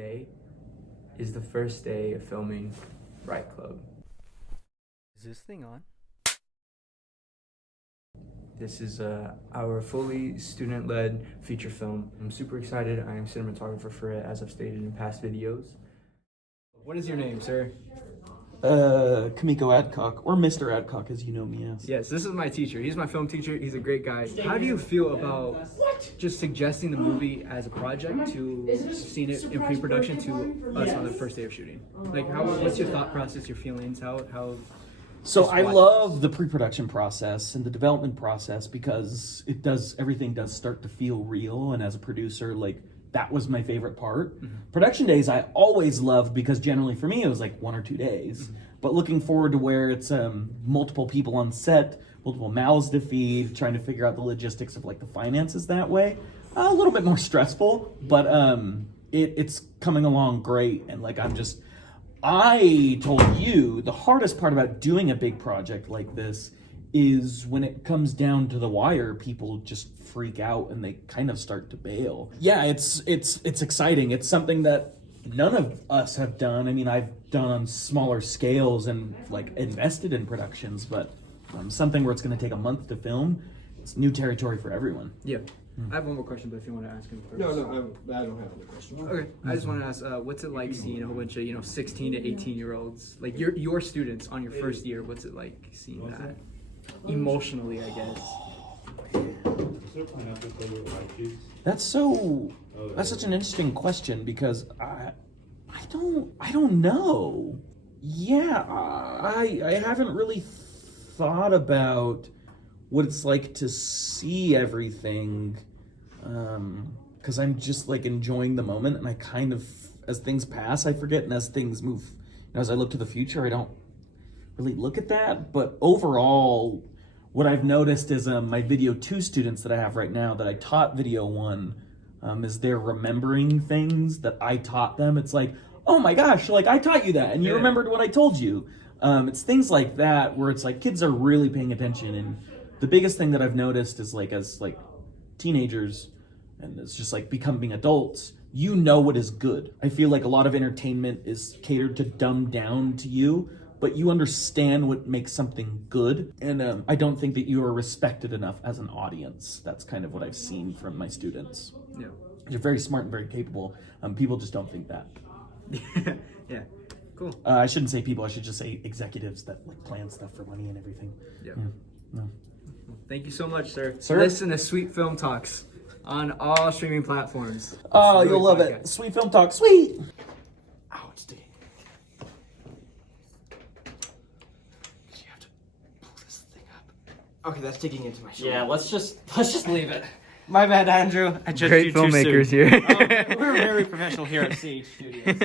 Today is the first day of filming Right Club. Is this thing on? This is our fully student-led feature film. I'm super excited. I am cinematographer for it, as I've stated in past videos. What is your name, sir? Kamiko Adcock, or Mr. Adcock, as you know me as. Yes, this is my teacher. He's my film teacher. He's a great guy. How do you feel about just suggesting the movie as a project to seeing it in pre-production to us on the first day of shooting? Like, what's your thought process, your feelings? So I love the pre-production process and the development process because everything does start to feel real, and as a producer, like, that was my favorite part. Mm-hmm. Production days I always loved because generally for me it was like 1 or 2 days. Mm-hmm. But looking forward to where it's multiple people on set, multiple mouths to feed, trying to figure out the logistics of like the finances that way, a little bit more stressful, but it's coming along great. And like I told you the hardest part about doing a big project like this is when it comes down to the wire, people just freak out and they kind of start to bail. Yeah, it's exciting. It's something that none of us have done. I mean, I've done on smaller scales and like invested in productions, but something where it's going to take a month to film, it's new territory for everyone. Yeah. I have one more question, but if you want to ask him first. No, I don't have any questions. Okay, I just want to ask, what's it like seeing a whole bunch of 16 to 18-year-olds, like your students on your first year? What's it like seeing that emotionally, I guess? That's such an interesting question because I don't know. Yeah, I haven't really thought about what it's like to see everything, because I'm just like enjoying the moment, and I kind of, as things pass, I forget, and as things move, as I look to the future, I don't really look at that. But overall, what I've noticed is my video 2 students that I have right now that I taught video 1, is they're remembering things that I taught them. It's like, oh my gosh, like I taught you that and you remembered what I told you. It's things like that where it's like kids are really paying attention. And the biggest thing that I've noticed is like as like teenagers and it's just like becoming adults, you know what is good. I feel like a lot of entertainment is catered to dumb down to you, but you understand what makes something good. And I don't think that you are respected enough as an audience. That's kind of what I've seen from my students. Yeah. You're very smart and very capable. People just don't think that. Yeah, cool. I shouldn't say people, I should just say executives that like plan stuff for money and everything. Yeah. No. Thank you so much, sir. Sir? Listen to Sweet Film Talks on all streaming platforms. Oh, you'll love it. Sweet Film Talk, sweet! Ow, it's digging. You have to pull this thing up. Okay, that's digging into my shoulder. Yeah, let's just leave it. My bad, Andrew. I just Great filmmakers here. We're very professional here at CH Studios.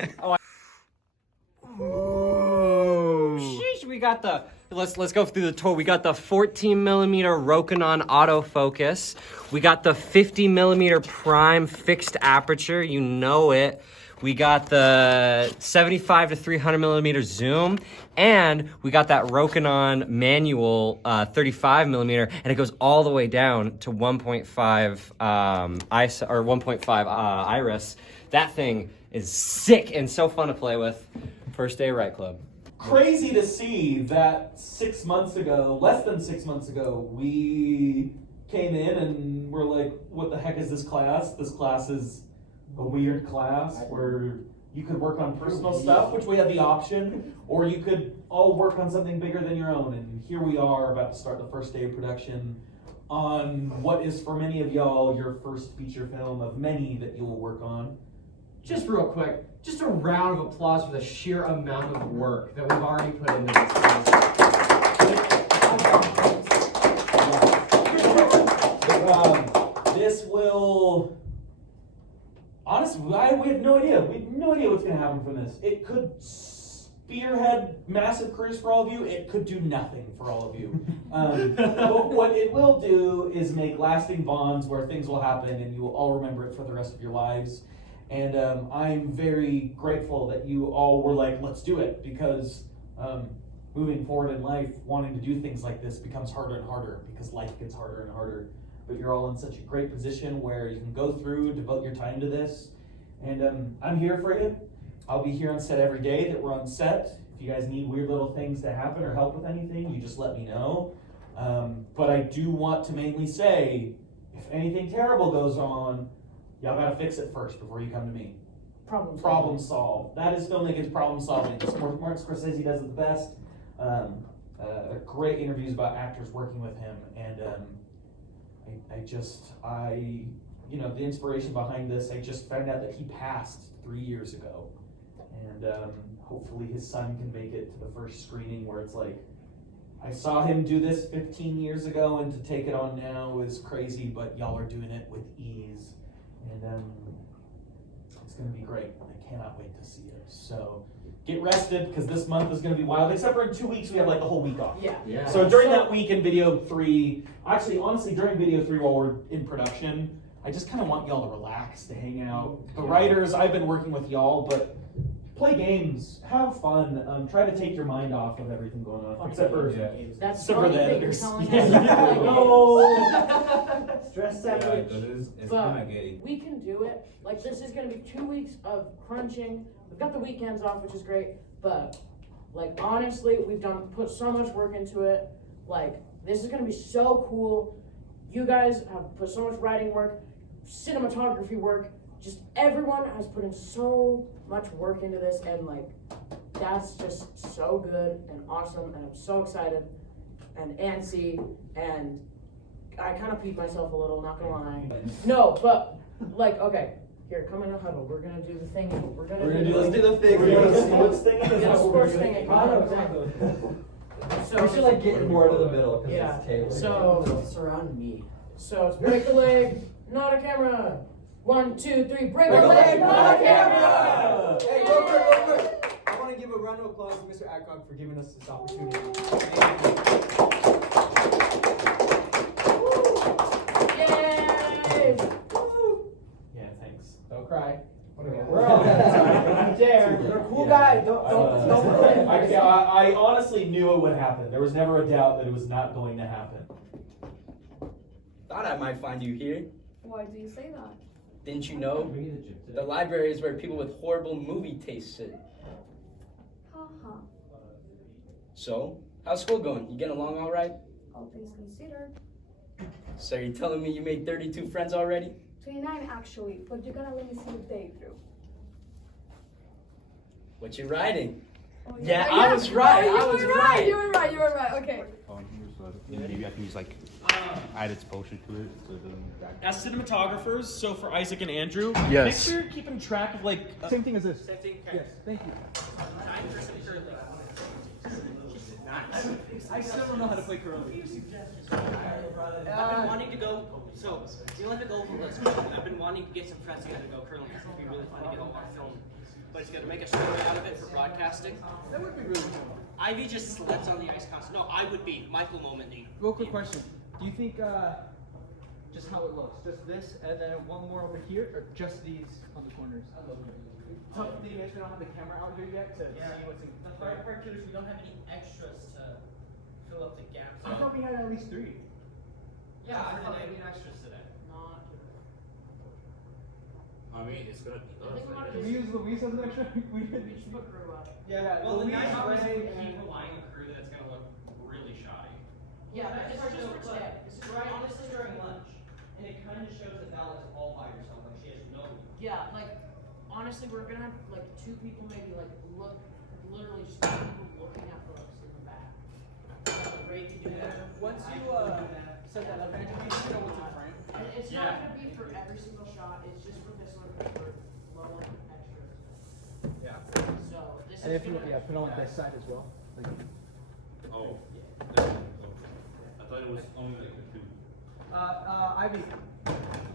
Sheesh, we got the let's go through the tour. We got the 14mm Rokinon autofocus. We got the 50mm prime fixed aperture. You know it. We got the 75 to 300mm zoom, and we got that Rokinon manual 35mm, and it goes all the way down to 1.5 ISO or 1.5 iris. That thing is sick and so fun to play with. First day Right Club. Crazy to see that 6 months ago, less than 6 months ago, we came in and we're like, what the heck is this class? This class is a weird class where you could work on personal stuff, which we had the option, or you could all work on something bigger than your own. And here we are about to start the first day of production on what is for many of y'all your first feature film of many that you will work on. Just real quick, just a round of applause for the sheer amount of work that we've already put into this project. This will... Honestly, we have no idea. We have no idea what's going to happen from this. It could spearhead massive careers for all of you. It could do nothing for all of you. But what it will do is make lasting bonds where things will happen and you will all remember it for the rest of your lives. And I'm very grateful that you all were like, let's do it, because moving forward in life, wanting to do things like this becomes harder and harder because life gets harder and harder. But you're all in such a great position where you can go through, devote your time to this, And I'm here for you. I'll be here on set every day that we're on set. If you guys need weird little things to happen or help with anything, you just let me know. But I do want to mainly say, if anything terrible goes on, y'all gotta fix it first before you come to me. Problem solve. That is filmmaking's problem solving. Martin Scorsese does it the best. Great interviews about actors working with him, and the inspiration behind this, I just found out that he passed 3 years ago, and hopefully his son can make it to the first screening where it's like, I saw him do this 15 years ago, and to take it on now is crazy, but y'all are doing it with ease, and it's gonna be great. I cannot wait to see it. So get rested, because this month is gonna be wild, except for in 2 weeks we have like the whole week off. Yeah. So during that week in video 3, actually, honestly, during video 3 while we're in production, I just kind of want y'all to relax, to hang out. The writers, I've been working with y'all, but play games, have fun, try to take your mind off of everything going on, except for That's except for the editors. telling Yeah. us. No. Stress Yeah, sandwich. it's But kind of gay. we can do it. Like, this is gonna be 2 weeks of crunching. We've got the weekends off, which is great, but like, honestly, we've put so much work into it. Like, this is gonna be so cool. You guys have put so much writing work, cinematography work, just everyone has put in so much work into this, and like, that's just so good and awesome, and I'm so excited and antsy, and I kind of peed myself a little, not gonna lie. No, but like, okay, here, come in a huddle. We're gonna do the thing. Let's do the thing. We're doing a sports thing. We're doing a sports thing. I know exactly. So We should like get more to the middle because yeah. it's table. So Surround me. So it's break a leg, not a camera. 1, 2, 3, break a a leg, leg, not a camera. Hey, go quick. I want to give a round of applause to Mr. Adcock for giving us this opportunity. Yay! Yeah, thanks. Don't cry. We're all there. You're a cool guy. Don't quit. I honestly knew it would happen. There was never a doubt that it was not going to happen. Thought I might find you here. Why do you say that? Didn't you know? The library is where people with horrible movie tastes sit. Haha. So, how's school going? You getting along all right? All things considered. So you're telling me you made 32 friends already? 29 actually, but you gotta let me see the day through. What you writing? Oh, Yeah, I was right. Oh, I was right. You were right. You were right. Okay. Maybe I can use like add exposure to it so it doesn't back. As cinematographers, so for Isaac and Andrew, Yes. make sure you're keeping track of like Same thing as this. Same thing. Yes, thank you. I still don't know how to play curly. I've been wanting to go, so the Olympic Oval is cool. I've been wanting to get some friends together to go curling. I think it'd be really fun to get all our film. But it's gonna make a story out of it for broadcasting. That would be really cool. Ivy just slept on the ice constant. No, I would be. Michael Moment. Real quick question. Do you think just how it looks? Just this and then one more over here, or just these on the corners? Tough thing is we don't have the camera out here yet to see what's in. The hard part too is we don't have any extras to fill up the gaps. I thought we had at least 3. Yeah, I thought we need extras today. Not. I mean, it's gonna. Can we use Luis as an extra? We Just put crew up. Yeah, well, the Luis, nice part is if we Ray, keep and- relying on crew, that's gonna look really shoddy. Yeah, but this is just for today. This is right, honestly, during lunch. And it kind of shows that Val is all by herself, like she has no. Yeah, like, honestly, we're gonna have like 2 people maybe like look, literally just 2 people looking at books in the back. Ray can do that. Once you set that up, Andrew, you know what's in frame. And it's not gonna be for every single shot, it's just for this one, for low end extras. Yeah. So, this And is if you gonna. put on this side as well. Like, Oh. I thought it was only like the 2. Ivy,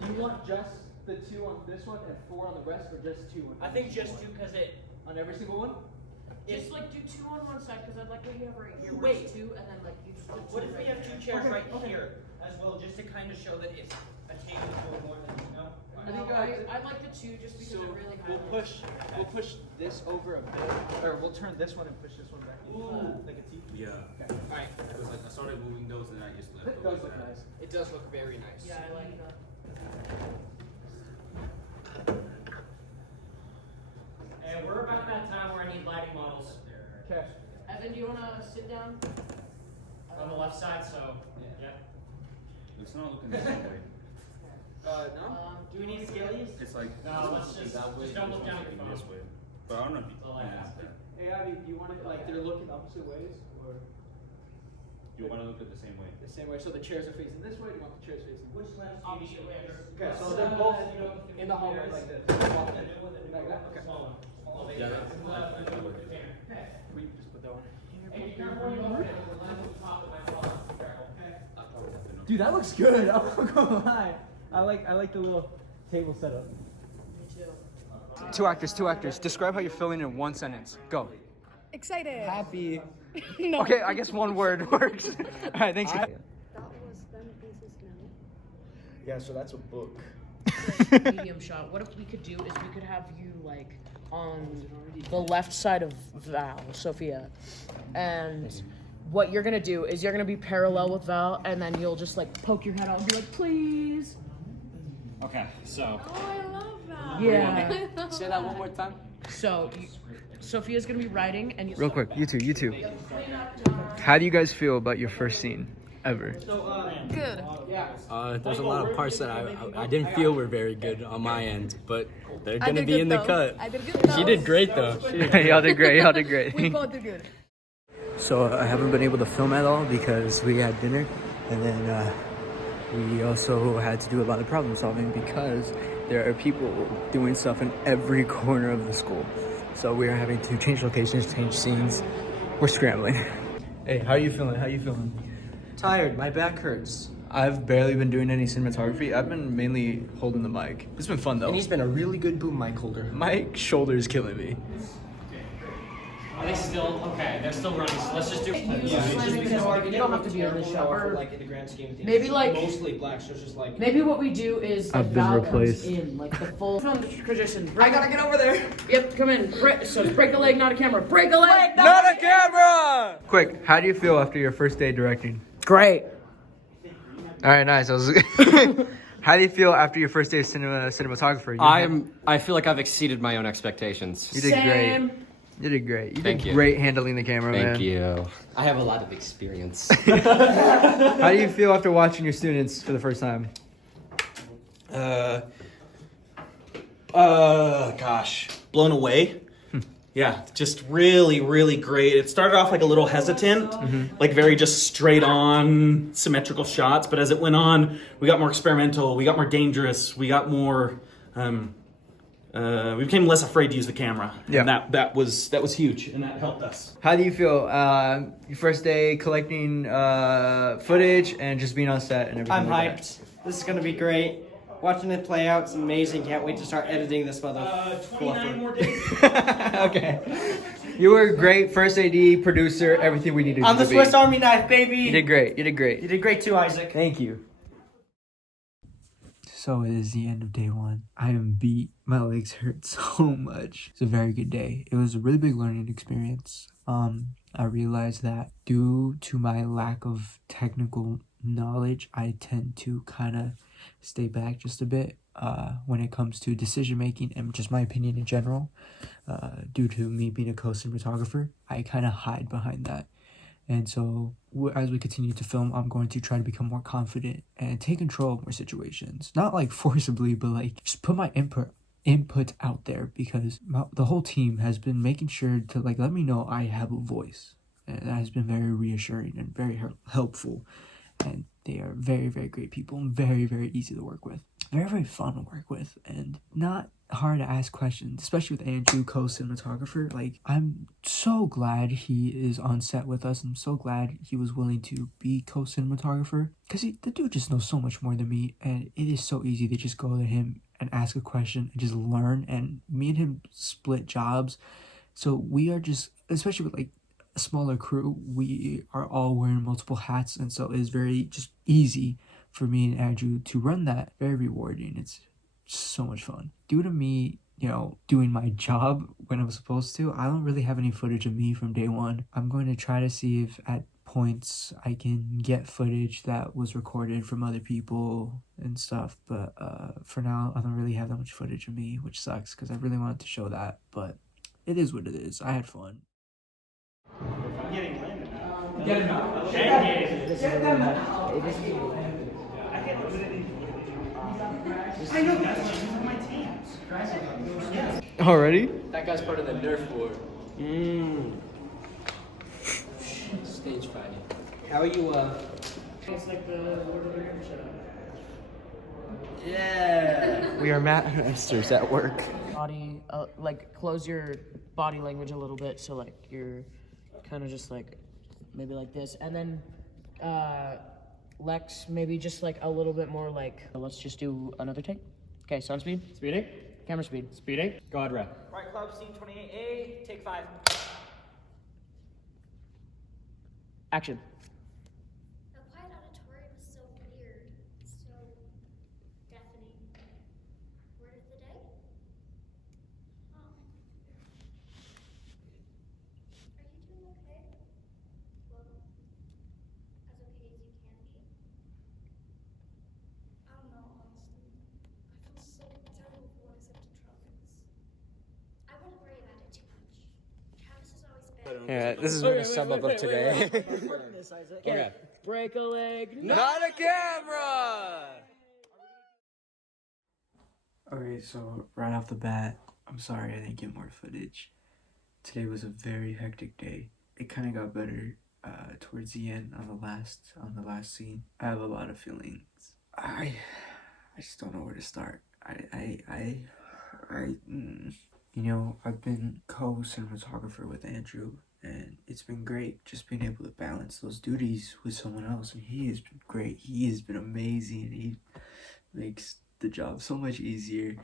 do you want just the 2 on this one and 4 on the rest, or just 2 on I think just two, because it. on every single one? Just like do 2 on one side, cause I'd like what you have right here. where Wait. it's 2, and then like you just put 2 What if we right have there. 2 chairs Okay, right okay. here as well, just to kind of show that it's attainable for more than, you know? I think, I like the 2 just because So it really we'll highlights. push this over a bit, or we'll turn this one and push this one back. Ooh. Like a T. Yeah. Okay. Alright, Because like I started moving those and I just left It those does look like that. nice. it does look very nice. Yeah, I like that. Okay. Evan, do you want to sit down? On the left side, so yeah. It's not looking the same way. No. Do we need to scale these? It's like No, let's just that way. don't look this down one's at your looking this phone. way. But I don't know if That's all I ask. Hey Abby, do you want it like they're looking opposite ways or you want to look at the same way. the same way? So the chairs are facing this way. Do you want the chairs facing? Which lens do you need? Okay, so they're both in the hallway like this. Like that. Okay. Yeah, that's We just put that one. Hey, be careful when you open it. The lens at the top of my phone. Okay. Dude, that looks good. I'm not gonna lie. I like the little table setup. Two actors. Describe how you're feeling in one sentence. Go. Excited. Happy. No. Okay, I guess one word works. All right, thanks. That was 10 pieces now. Yeah, so that's a book. Medium shot. What if we could do is we could have you like on the left side of Val, Sophia, and what you're gonna do is you're gonna be parallel with Val, and then you'll just like poke your head out and be like, please. Okay, so Oh, I love that. Yeah. Say that one more time. So Sophia's gonna be writing, and you. Real quick, you two. How do you guys feel about your first scene ever? Good. There's a lot of parts that I didn't feel were very good on my end, but they're I gonna did be good in the though. cut. I did good though. She did great though. Y'all did great. We both did good. So I haven't been able to film at all because we had dinner, and then we also had to do a lot of problem solving because there are people doing stuff in every corner of the school. So we are having to change locations, change scenes. We're scrambling. Hey, how are you feeling? Tired. My back hurts. I've barely been doing any cinematography. I've been mainly holding the mic. It's been fun though. And he's been a really good boom mic holder. My shoulder is killing me. Are they still okay? They're still running. So let's just do. You don't have to be in the show. Or Like in the grand scheme of things. maybe like mostly black, so it's just like. maybe what we do is I've like been Val replaced. comes in like the full film tradition. I gotta get over there. Yep, come in. So it's break a leg, not a camera. Break a leg. Not a camera! Quick, how do you feel after your first day directing? Great. All right, nice. How do you feel after your first day as cinematographer? I feel like I've exceeded my own expectations. You did great. Same. You did great. You Thank did you. great handling the camera, man. Thank you. I have a lot of experience. How do you feel after watching your students for the first time? Gosh, blown away. Yeah, just really, really great. It started off like a little hesitant, like very just straight on symmetrical shots. But as it went on, we got more experimental, we got more dangerous, we got more. We became less afraid to use the camera. Yeah. And that was huge, and that helped us. How do you feel? Your first day collecting footage and just being on set and everything. I'm like hyped. This is gonna be great. Watching it play out, it's amazing. Can't wait to start editing this mother. 29 more days. that. Okay. You were a great first AD, producer, everything we needed I'm you the to be. Swiss Army knife, baby. You did great. You did great. You did great too, Isaac. Thank you. So it is the end of day one. I am beat. My legs hurt so much. It's a very good day. It was a really big learning experience. I realized that due to my lack of technical knowledge, I tend to kind of stay back just a bit when it comes to decision making and just my opinion in general. Due to me being a co-cinematographer, I kind of hide behind that. And so as we continue to film, I'm going to try to become more confident and take control of more situations. Not like forcibly, but like just put my input out there, because the whole team has been making sure to like let me know I have a voice. And that has been very reassuring and very helpful. And they are very, very great people and very, very easy to work with. Very, very fun to work with and not hard to ask questions, especially with Andrew, co-cinematographer. Like, I'm so glad he is on set with us. I'm so glad he was willing to be co-cinematographer, because the dude just knows so much more than me, and it is so easy to just go to him and ask a question and just learn. And me and him split jobs, so we are just, especially with like a smaller crew, we are all wearing multiple hats, and so it's very just easy for me and Andrew to run that. Very rewarding. It's so much fun. Due to me, doing my job when I was supposed to, I don't really have any footage of me from day one. I'm going to try to see if at points I can get footage that was recorded from other people and stuff, but for now I don't really have that much footage of me, which sucks because I really wanted to show that, but it is what it is. I had fun. Get him out. Get them out. I know that's on my team. Already? That guy's part of the Nerf war. Stage fighting. How are you, It's like the Lord of the Rings show. Yeah. We are masters at work. Body, like close your body language a little bit, so like you're kind of just like maybe like this, and then Lex maybe just like a little bit more like. Let's just do another take. Okay, sound speed. Speeding. Camera speed. Speeding. God rep. Right club, scene 28A, take 5. Action. The quiet auditorium is so weird, so deafening. Word of the day? Oh. Are you doing okay? Well, as okay as you can be. I don't know, honestly. I feel so terrible for what accepted trophies. I wouldn't worry about it too much. Travis has always been. Yeah, this is a sum up of today. Okay. Break a leg. Not a camera! Okay, so right off the bat, I'm sorry I didn't get more footage. Today was a very hectic day. It kind of got better towards the end on the last scene. I have a lot of feelings. I just don't know where to start. You know, I've been co-cinematographer with Andrew, and it's been great just being able to balance those duties with someone else, and he has been great. He has been amazing. He makes the job so much easier.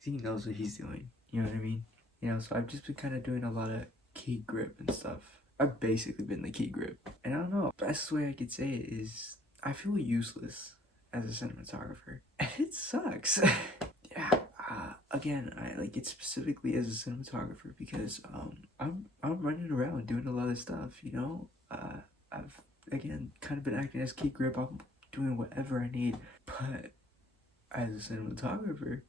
He knows what he's doing, you know what I mean? You know, so I've just been kind of doing a lot of key grip and stuff. I've basically been the key grip, and I don't know, best way I could say it is I feel useless as a cinematographer, and it sucks. Yeah. Again, I like it specifically as a cinematographer because I'm running around doing a lot of stuff, you know. I've again kind of been acting as key grip. I'm doing whatever I need, but as a cinematographer,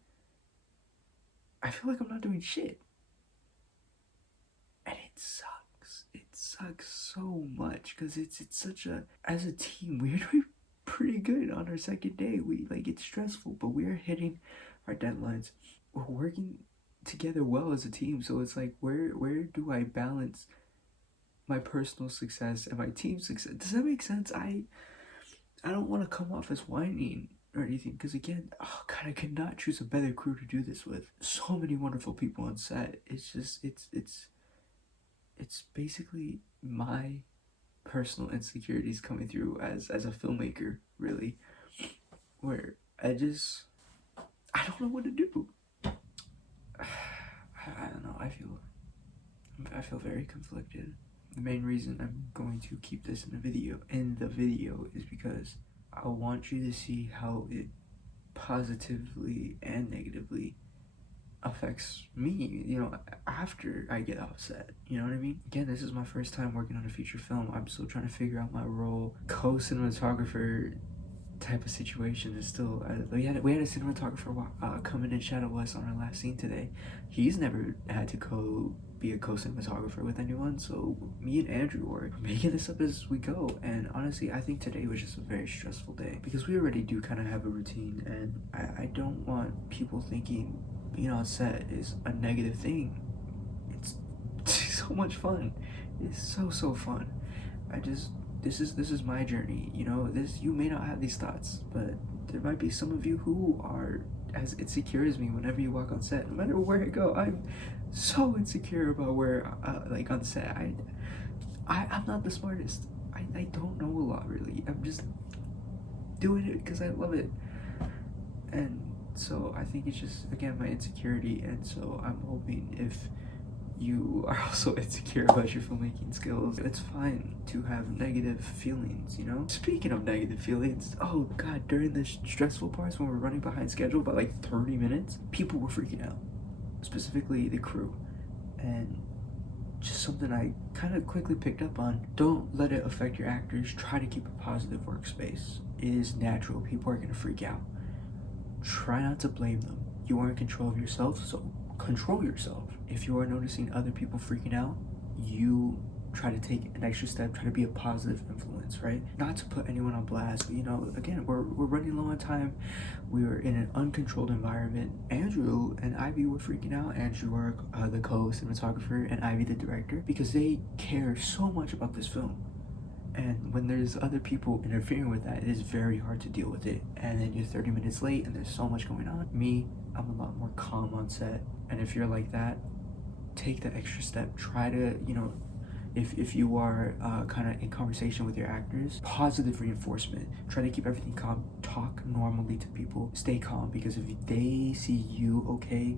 I feel like I'm not doing shit, and it sucks. It sucks so much because it's such a, as a team we're doing pretty good on our second day. We like, it's stressful, but we're hitting our deadlines. We're working together well as a team, so it's like where do I balance my personal success and my team success? Does that make sense? I don't want to come off as whining or anything, because again, oh god, I could not choose a better crew to do this with. So many wonderful people on set. It's just it's basically my personal insecurities coming through as a filmmaker, really, where I don't know what to do. I don't know, I feel very conflicted. The main reason I'm going to keep this in the video is because I want you to see how it positively and negatively affects me, you know, after I get offset, you know what I mean? Again, this is my first time working on a feature film. I'm still trying to figure out my role. Co-cinematographer type of situation is still, we had a cinematographer come in and shadow us on our last scene today. He's never had to be a co-cinematographer with anyone, so me and Andrew are making this up as we go. And honestly, I think today was just a very stressful day because we already do kind of have a routine, and I don't want people thinking being on set is a negative thing. It's so much fun. It's so fun. This is my journey, you know. You may not have these thoughts, but there might be some of you who are as insecure as me whenever you walk on set. No matter where I go, I'm so insecure about where like on set. I'm not the smartest. I don't know a lot, really. I'm just doing it because I love it. And so I think it's just, again, my insecurity, and so I'm hoping if you are also insecure about your filmmaking skills, it's fine to have negative feelings, you know? Speaking of negative feelings, oh god, during the stressful parts when we're running behind schedule by like 30 minutes, people were freaking out, specifically the crew. And just something I kind of quickly picked up on, don't let it affect your actors. Try to keep a positive workspace. It is natural, people are gonna freak out. Try not to blame them. You are in control of yourself, so control yourself. If you are noticing other people freaking out, you try to take an extra step, try to be a positive influence, right? Not to put anyone on blast, but you know, again, we're running low on time. We were in an uncontrolled environment. Andrew and Ivy were freaking out. Andrew, the co-cinematographer, and Ivy, the director, because they care so much about this film. And when there's other people interfering with that, it is very hard to deal with it. And then you're 30 minutes late and there's so much going on. Me, I'm a lot more calm on set. And if you're like that, take the extra step. Try to, you know, if you are kind of in conversation with your actors, positive reinforcement. Try to keep everything calm. Talk normally to people. Stay calm, because if they see you okay,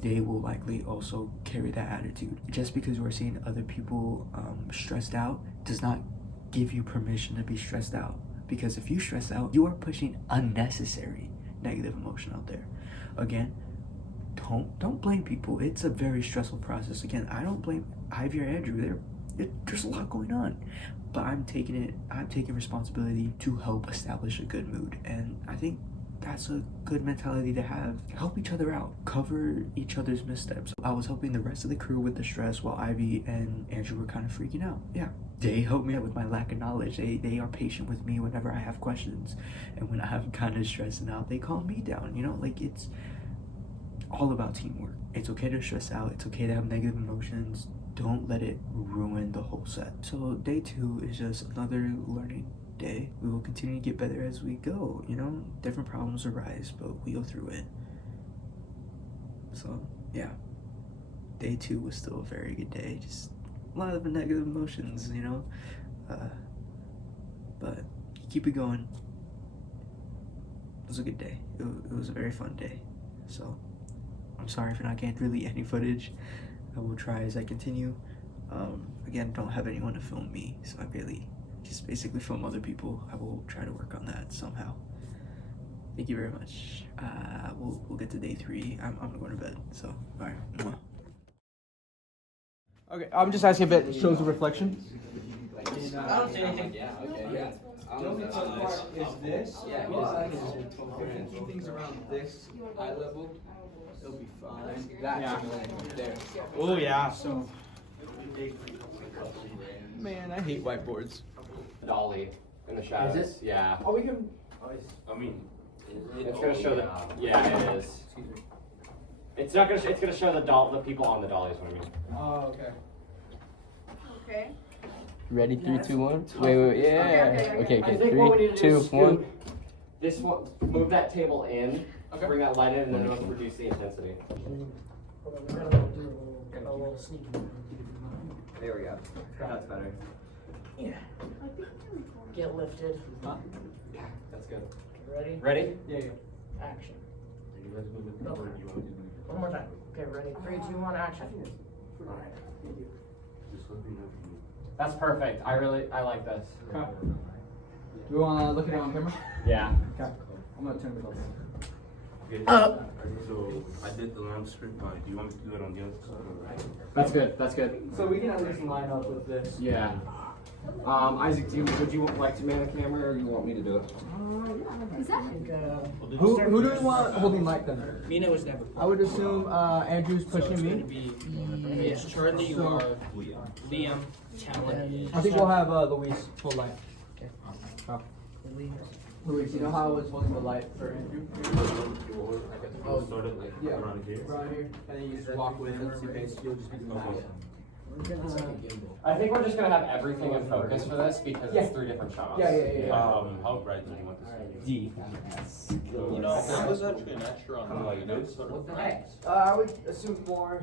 they will likely also carry that attitude. Just because you are seeing other people stressed out does not give you permission to be stressed out, because if you stress out, you are pushing unnecessary negative emotion out there. Again, don't blame people. It's a very stressful process. Again, I don't blame Ivy or Andrew. There's a lot going on, but I'm taking responsibility to help establish a good mood, and I think that's a good mentality to have. Help each other out, cover each other's missteps. I was helping the rest of the crew with the stress while Ivy and Andrew were kind of freaking out. Yeah, they help me out with my lack of knowledge. They are patient with me whenever I have questions, and when I'm kind of stressing out, they calm me down. You know, like, it's all about teamwork. It's okay to stress out. It's okay to have negative emotions. Don't let it ruin the whole set. So day 2 is just another learning day. We will continue to get better as we go. You know, different problems arise, but we go through it. So yeah, day 2 was still a very good day. Just a lot of negative emotions, you know, but keep it going. It was a good day. It was a very fun day. So I'm sorry for not getting really any footage. I will try as I continue. Again, don't have anyone to film me, so I really just basically film other people. I will try to work on that somehow. Thank you very much. We'll get to day 3. I'm going to bed, so bye. Okay, I'm just asking if it shows a reflection. I don't see anything. The only tough part is this. Yeah, if you keep things around this eye level, it'll be fine. That's right there. Oh yeah. So, man, I hate whiteboards. Dolly in the shadows. Is it? Yeah. Oh, we can. I mean, It's gonna show the. Yeah, it is. It's not gonna. It's gonna show the people on the dolly. Is what I mean. Oh, okay. Okay. Ready? 3, 2, 1. Wait, yeah. Okay, I think what we need to 3, do 2, is 1. scoot this one. Move that table in. Okay. Bring that light in, and then let's reduce the intensity. Hold on, we gotta do a little sneaky. There we go. That's better. Yeah. Get lifted. Huh? Yeah, that's good. Ready? Ready? Yeah. Action. One more time. Okay, ready? 3, 2, 1, action. That's perfect. I like this. Okay. Do we want to look at it on camera? Yeah. Okay. I'm gonna turn this off. So I did the long script. Do you want me to do it on the other side? That's good. That's good. So we can at least line up with this. Yeah. Isaac, would you like to man the camera, or you want me to do it? Is that? Who do we want holding mic then? Mina was never. I would assume Andrew's pushing me. It's Charlie or Liam, Talon. I think we'll have Luis hold light. Okay. Oh. Luis, you know how I was holding the light for Andrew? Sort of like Yeah. around here. Right here. And then you just walk with it, so basically you'll just be the mouse. I think we're just gonna have everything in focus for this because Yeah. it's 3 different shots. Yeah. How bright do you want this? D. You know, that was actually an extra on like this. I would assume more.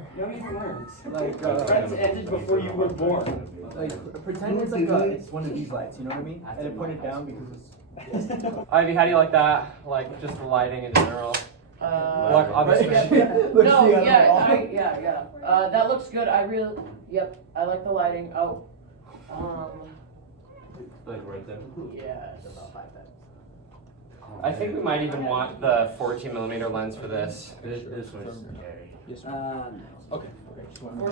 Like Friends ended before you were born. like pretend it's like it's one of these lights, you know what I mean? And then point it down because it's Ivy, how do you like that? Like just the lighting in general. Look, obviously. No, yeah. That looks good. Yep, I like the lighting. Oh, Like right there. yeah, it's about 5 minutes. I think we might even want the 14mm lens for this. This way. okay.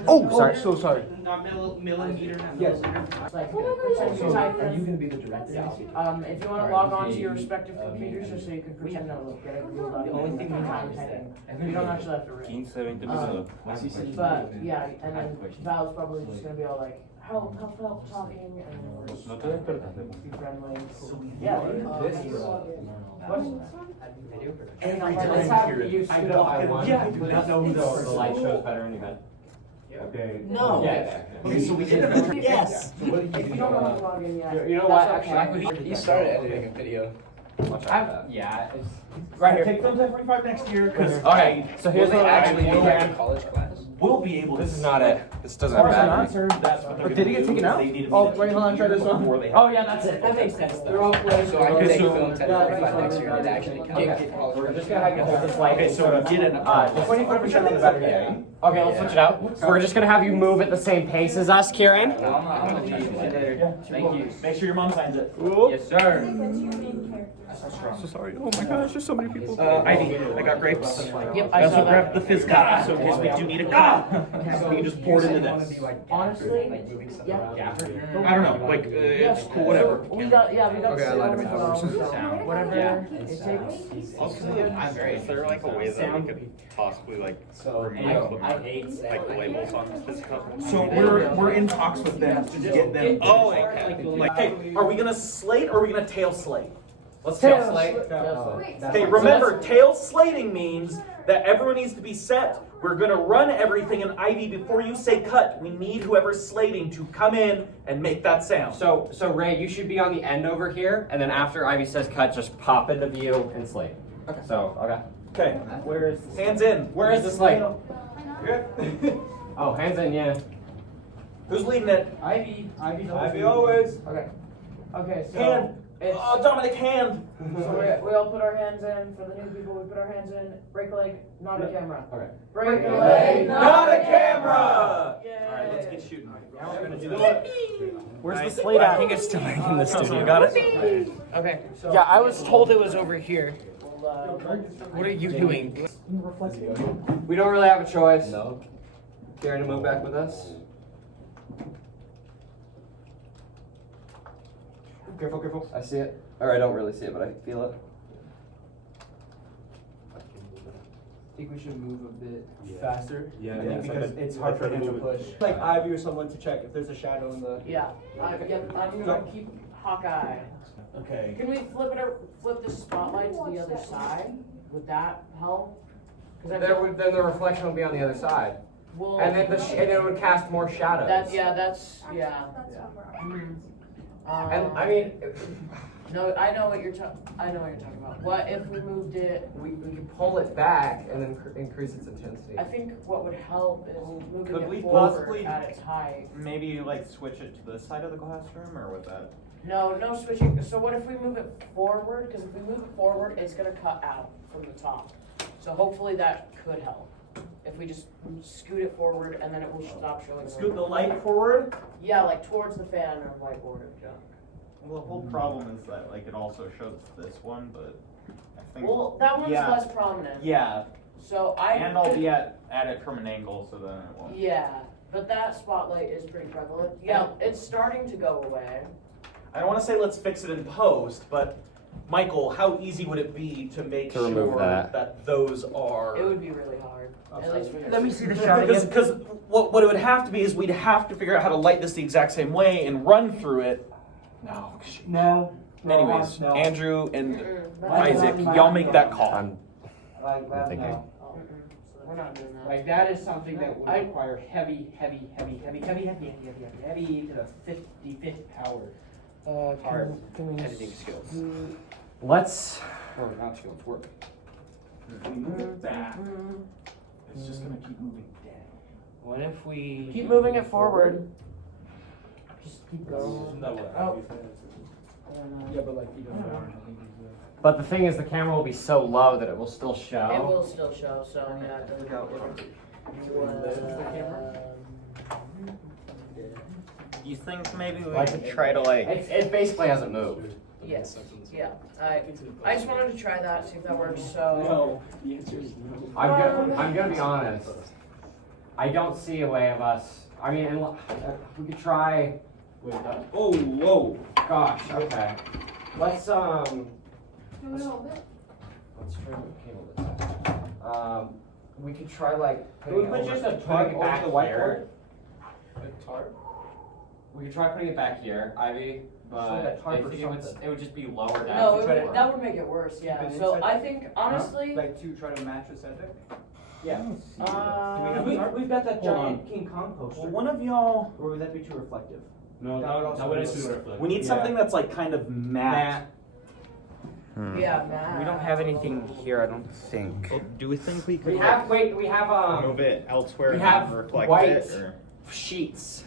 Oh, Sorry, so sorry. not millimeter, not Yes. millimeter. Like, So, are you gonna be the director? if you want to log on to your respective computers just so you can pretend to get a Google document. The only thing we have time is typing. You don't actually have to read. 15-20 minutos. But yeah, and then Val's probably just gonna be all like, help talking and just No te despertaste. be friendly. Yeah. Let's have you scoot up by one. Yeah, I do not know who So the light shows better in your bed. Okay. No. Yeah. Okay, so we did. Yes. If you don't know how to log in yet. You know what? that's Actually, okay. You started editing a video. Yeah. Right here. Take film 1045 next year because Okay. So here's Will they what actually I do that in college class? we'll be able to. This is not it. This doesn't As far as have I'm battery. concerned, that's what they're But did it get gonna taken do, out? is they need to Oh, meet wait, hold on, try this one. before they Oh yeah, that's it. That makes sense. They're all playing. So I can Okay, take so- film 1045 next year and it actually Okay. We're just gonna have you hold this light. Okay, so we did an 25% of the battery. Okay, let's switch it out. We're just gonna have you move at the same pace as us, Kieran. I'm gonna change it. Thank you. Make sure your mom signs it. Yes, sir. So sorry. Oh my gosh, there's so many people. Ivy, I got grapes. Yep, I I also saw grabbed that. the fizz cup, so in case we do need a cup, we can just pour it into this. Honestly, yeah. I don't know, like, it's cool, whatever. We got Okay, I lied to me, that works. Whatever it takes. I'm very. Is there like a way that we could possibly like remove like the labels on this physical? So we're in talks with them to get them. Oh, okay. Like, hey, are we gonna slate or are we gonna tail slate? Let's Tail tail slate. Okay, remember, tail slating means that everyone needs to be set. We're gonna run everything in Ivy before you say cut. We need whoever's slating to come in and make that sound. So Ray, you should be on the end over here, and then after Ivy says cut, just pop into view and slate. Okay. So, okay. Okay, where's hands in? Where is the slate? Oh, hands in, yeah. Who's leading it? Ivy always. Okay, so Hand. it's, Oh, Dominic, hand. so we all put our hands in. For the new people, we put our hands in. Break a leg, not a camera. Okay. Break a leg, Not a camera. Yay. All right, let's get shooting. We're gonna do it. Where's the slate at? I think it's still in the studio. Got it? Okay. So Yeah, I was told it was over here. we'll, What are you doing? We don't really have a choice. No. Karen to move back with us? Careful, careful. I see it. Or I don't really see it, but I feel it. I think we should move a bit faster. Yeah, Because it's hard for him to push. Like Ivy or someone to check if there's a shadow in the. yeah. I'm gonna keep Hawkeye. Okay. Can we flip the spotlight to the other side? Would that help? Because Then the reflection will be on the other side. we'll, And then it would cast more shadows. that's yeah. That's what we're And I mean, no, I know what you're talking about. What if we moved it? we can pull it back and then increase its intensity. I think what would help is moving Could we it forward possibly- at its height. Maybe like switch it to this side of the classroom, or with that? No switching. So what if we move it forward? Because if we move it forward, it's gonna cut out from the top. So hopefully that could help. If we just scoot it forward and then it will stop showing. Scoot the light forward. Yeah, like towards the fan or whiteboard and junk. Well, the whole problem is that like it also shows this one, but I think. Well, that one's Yeah. less prominent. Yeah, So and I'll be at it from an angle, so then it won't. Yeah, but that spotlight is pretty prevalent. Yeah, it's starting to go away. I don't want to say let's fix it in post, but Michael, how easy would it be to make To remove sure that. those are? It would be really hard. At least for Let me see the shot again. Because what it would have to be is we'd have to figure out how to light this the exact same way and run through it. No. No. Anyways, No. Andrew and Mm-mm, Isaac, y'all make that call. I'm thinking. mm-mm. We're not doing that. Like that is something that would I- require heavy to the 55th power. Hard Can we editing skills. Let's. Or not skills, work. If we move it back, it's just gonna keep moving down. What if we keep moving it forward? Just keep going. Isn't that what Oh. Yeah, but like even more. But the thing is, the camera will be so low that it will still show. It will still show, so yeah, it doesn't You think maybe we Like- could try to like? It basically hasn't moved. Yes, yeah. I just wanted to try that, see if that works, so. No, the answer is no. I'm gonna be honest. I don't see a way of us I mean, and, we could try. Wait, Oh, whoa. gosh. Okay. Let's You want me to hold it? Let's try the cable this. We could try like. Can we put just a tarp over the whiteboard? A tarp? We could try putting it back here, Ivy. But like a tarp I or think something. it would just be lower down. No, that would make it worse. Yeah. Keep it So inside? I think honestly, Like to try to match the center? Yeah. we've got that Hold giant King Kong poster. Well, one of y'all. Or would that be too reflective? No, That would also be We need something that's like kind of matte. Yeah, man. We don't have anything here, I don't think. Do we think we could? We have Move it elsewhere we and have reflect white it. Or? sheets.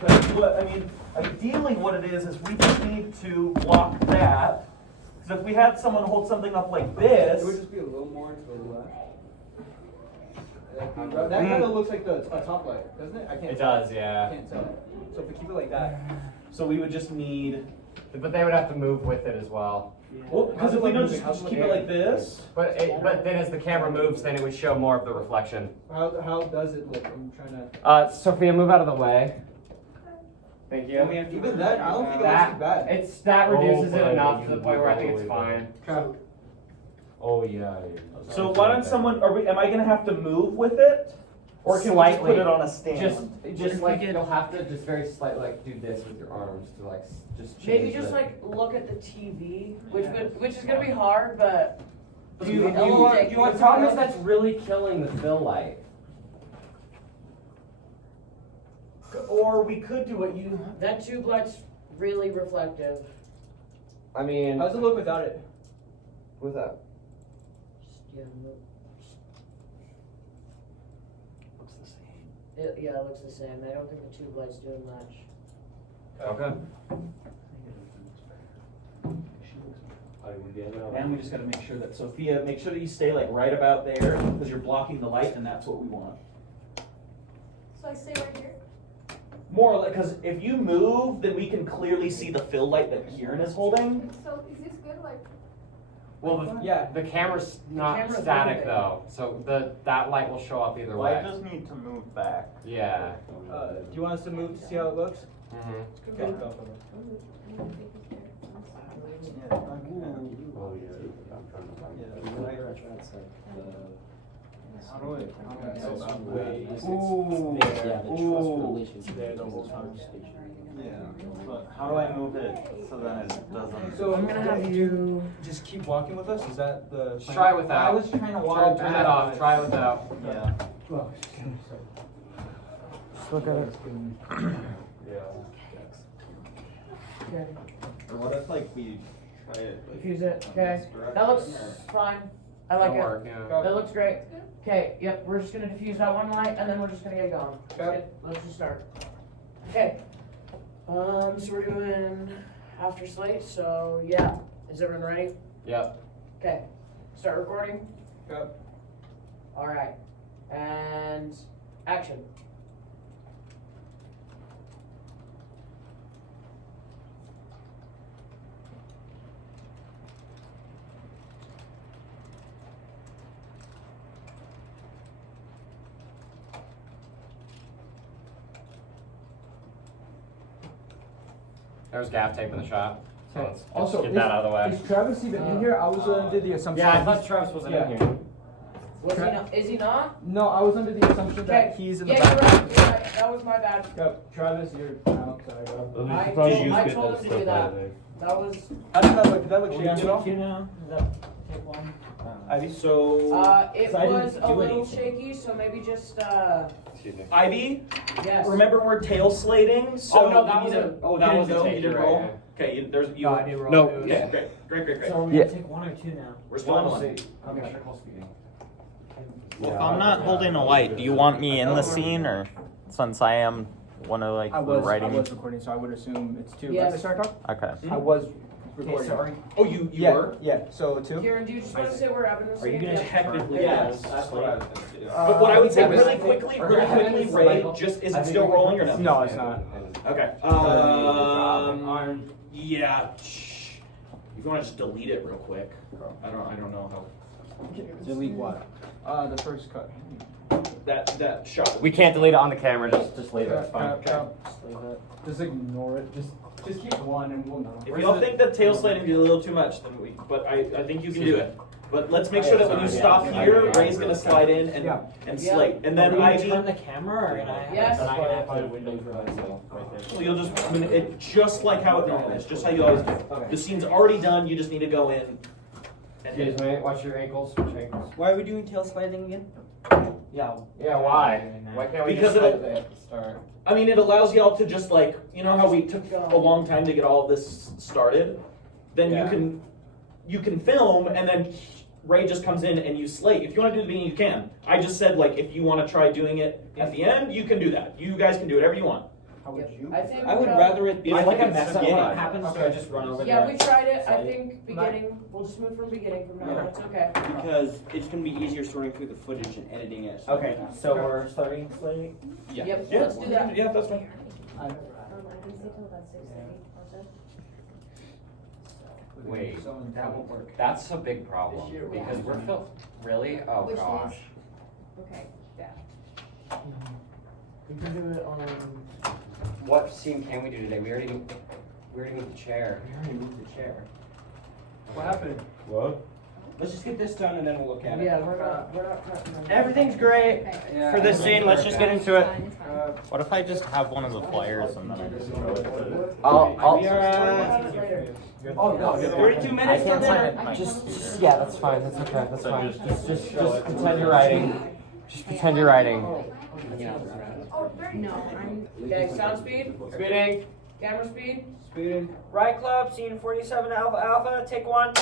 But what I mean, ideally, what it is we just need to block that. Because if we had someone hold something up like It would this, just be a little more to the left. That kind of looks like a top light, doesn't it? I can't It tell. does, yeah. I can't tell. So if we keep it like that. so we would just need. But they would have to move with it as well. Well, because if we don't just keep it like this. But then as the camera moves, then it would show more of the reflection. How does it look? I'm trying to. Sophia, move out of the way. Thank you. Even that, I don't think that's too bad. That reduces it but enough you to the can point where I move think it's all the way fine. Okay. Oh yeah. So why don't someone? Am I gonna have to move with it, or can we just Slightly. put it on a stand? Just like you'll have to just very slightly like do this with your arms to like just change Maybe just the- like look at the TV, which is gonna be hard, but You know what? The problem is that's really killing the fill light. Or we could do what you. that tube light's really reflective. I mean, How's it look without it? what's that? Yeah, Looks the same. it looks the same. I don't think the tube light's doing much. Okay. And we just gotta make sure that Sophia, make sure that you stay like right about there, because you're blocking the light, and that's what we want. So I stay right here? More like, because if you move, then we can clearly see the fill light that Kieran is holding. So is this good? Like, Well, the camera's not camera's static moving. though, so that light will show up either way. need to move back. Yeah. Do you want us to move to see how it looks? Mm-hmm. Okay. Go for But how do I move it so that it doesn't? So I'm gonna have you just keep walking with us. Is that the? Just try it without. I was trying to walk. Turn that off. Try it without. Yeah. Oh, Just look at it. Okay. What if like we try it? Like, Diffuse it. on Okay. this direction, That looks or- fine. I like That'll it. work, yeah. That looks great. Okay, yep, we're just gonna diffuse that one light and then we're just gonna get going. Okay. Let's just start. Okay. So we're doing after slate, so yeah. Is everyone ready? Yep. Okay. Start recording. Yep. Alright. And action. There's gaff tape in the shop. So Okay. let's Also, get that out of the way. Is Travis even in here? I was under the assumption. Yeah, I that thought he's- Travis wasn't Yeah. in here. Was he not? Is he not? No, I was under the assumption that Okay. he's in the Yeah, back. you're right. That was my bad. Yep. Travis, you're out. Sorry, bro. I told him to do that. That was. How did that look? Did that look shaky at all? now? Is that take one? Ivy, so It So I didn't was a do little anything. shaky, so maybe just Excuse me. Ivy, yes. remember we're tail slating, so Oh, no, you that need was to- a- oh, you that didn't was a go, take, you didn't right, roll. yeah. Okay, there's you. No, I didn't roll. No. It was- Okay, great. So are we Yeah. gonna take one or two now? We're still on one. Okay. Well, if I'm not holding a light, do you want me in the scene, or since I am one of like I the was writing? recording, so I would assume it's two. Yes. Right, start talk? Okay. I was Okay, recording. sorry. Oh, you Yeah, were? yeah. So two. Kieran, do you just want to say where Evan's Are you gonna technically? Yes. That's what I was gonna do. But what I would say really quickly, Ray, just is it still rolling or no? No, it's not. Okay. Yeah. If you want to just delete it real quick. I don't know how. Delete what? The first cut. That shot. We can't delete it on the camera. Just leave it. It's fine. Just ignore it. Just keep one and we'll know. If y'all think that tail sliding is a little too much, then but I think you can do it. But let's make sure that when you stop here, Ray's gonna slide in and slate, and then Ivy. Turn the camera, or can I? Yes. Then I can have a window for myself right there. So you'll just like how it normally is, just how you always do. The scene's already done. You just need to go in. And hit Excuse me. Watch your ankles. Watch your ankles. Why are we doing tail sliding again? Yeah. Yeah. Why? Why can't we Because just it'll- slide it at the start? I mean, it allows y'all to just like, you know how we took a long time to get all of this started? Then you can film, and then Ray just comes in and you slate. If you want to do the beginning, you can. I just said, like, if you want to try doing it at the end, you can do that. You guys can do whatever you want. How would you? I would rather it be I like think a it's mess up beginning. when it happens, so I just run over Yeah, there. we tried it. I think beginning. We'll just move from beginning from now on. It's okay. Because it's gonna be easier sorting through the footage and editing it. Okay. So we're starting slating. Yeah. Yep. Yeah, Let's do that. Yeah, that's fine. Wait. That won't work. That's a big problem because we're really. Oh Which gosh. Okay, yeah. We can do it on. What scene can we do today? We already moved the chair. What happened? What? Let's just get this done and then we'll look at it. Yeah, we're not cutting them. Everything's great for this scene. Let's just get into it. What if I just have one of the flyers and then I just throw it to I'll We'll have it later. Oh no. 32 minutes till dinner. just yeah, that's fine. That's okay. That's fine. Just pretend you're writing. Just pretend you're writing. No, I'm. Okay, sound speed, Speeding. camera speed. Speeding. Right club, scene 47 alpha, take one.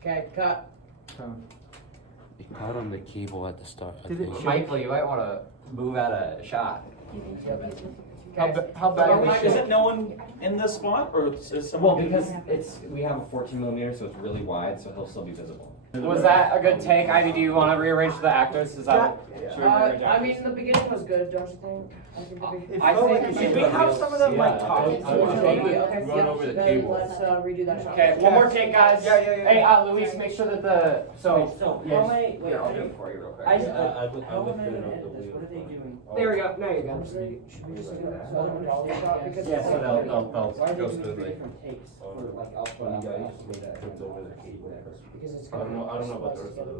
Okay, cut. You caught on the cable at the start. Michael, you might want to move out of shot. How bad Mike, Isn't no one in this spot, or is someone? Well, because we have a 14 millimeter, so it's really wide, so he'll still be visible. Was that a good take, Ivy? Do you want to rearrange the actors? Is that? Should we rearrange I mean, the beginning was good, don't you think? I think the beginning. Should we have some of them like talking to each other? Okay, Run yeah, over the then table. let's redo that shot. Okay, one more take, guys. Yeah. Hey, Luis, make sure that the Wait, Here, I'll do it for you real quick. How am I gonna edit this? What are they doing? There we go. Now you go. Should we just do that? So I don't want to shot because Yeah, it's so like- they'll Why are they go doing smoothly. different takes for like alpha? When you guys alpha, flipped over the cable. because it's I don't know about the gonna- rest of the